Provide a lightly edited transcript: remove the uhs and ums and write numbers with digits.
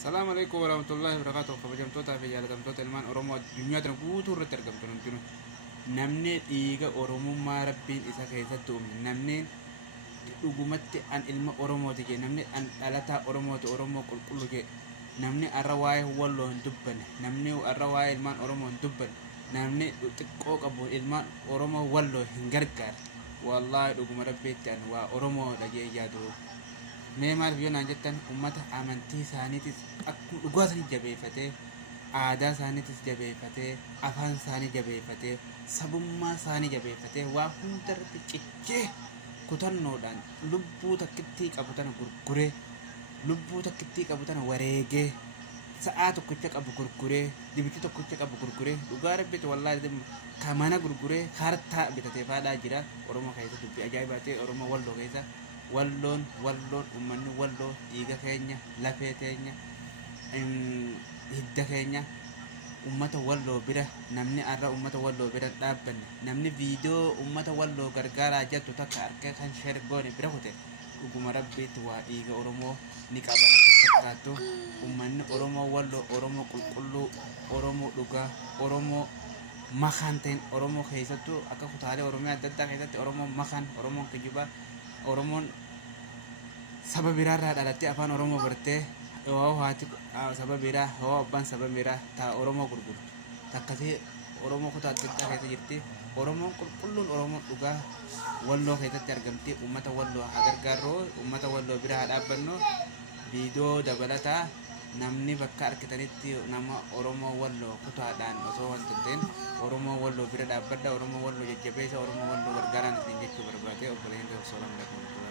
Assalamualaikum warahmatullahi wabarakatuh. Kabajamtoota fi jaalatamtoota ilmaan Oromoo addunyaa tana guutuu irratti argamtan hundinuu. Namni dhiiga Oromummaa Rabbiin isa keessatti uume. Namni dhugumatti an ilma Oromooti jee. Namni an dhalataa Oromooti, Oromoo qulqullu jee. Namni arra waa'ee walloo hin dubbanne. Namni arra waa'ee ilmaan Oromoo hin dubbanne. Namni xiqqoo qabu ilmaan Oromoo walloo hin gargaarre. Wallaahi dhuguma Rabbiitti an waa Oromoodha jee yaadu. Mee maaliif yoo naan jettan uummata amantii isaaniitis akkuma dhugaa isaanii jabeeffatee, aadaa isaaniitis jabeeffatee, afaan isaanii jabeeffatee, sabummaa isaanii jabeeffatee waa hunda irratti cichee kutannoodhaan lubbuu takkittii qabu tana gurguree, lubbuu takkittii qabu tana wareegee, sa'aa tokkicha qabu gurguree, dibicha tokkicha qabu gurguree, dhugaa Rabbiitti wallaahi ka mana gurguree hartaa bitatee faadhaa jira. Oromoo keessa dubbii ajaa'ibaa ta'e Oromoo walloo keessa. Walloon uummanni walloo dhiiga keenya, lafee teenya, hidda keenya uummata walloo bira namni arra uummata walloo bira dhaabbanne namni viidiyoo uummata walloo gargaaraa jettu takka harka kan shergoone bira kute dhuguma Rabbiitti waa dhiiga Oromoo ni qaban akka fakkaattu uummanni Oromoo walloo Oromoo qulqulluu Oromoo dhugaa Oromoo makaan ta'in Oromoo keessattuu akka kutaalee Oromiyaa adda addaa keessatti Oromoo makaan Oromoon kijibaa Oromoon saba biraarraa dhalattee afaan Oromoo bartee yoo haati saba biraa yoo abbaan saba biraa taa Oromoo gurgurtu takkasii Oromoo kutaa adda addaa keessa jirti. Oromoon qulqulluun Oromoon dhugaa walloo keessatti argamti. Uummata walloo haa gargaarru, uummata walloo bira haa dhaabbannu. Viidiyoo dabalataa namni bakka argitanitti nama Oromoo walloo kutaadhaan osoo wanta ta'in Oromoo walloo bira dhaabbadha. Oromoo walloo jajjabeessa, Oromoo walloo gargaaraan isin jechuu barbaade obboleeyyan ta'uu solan lakkuma.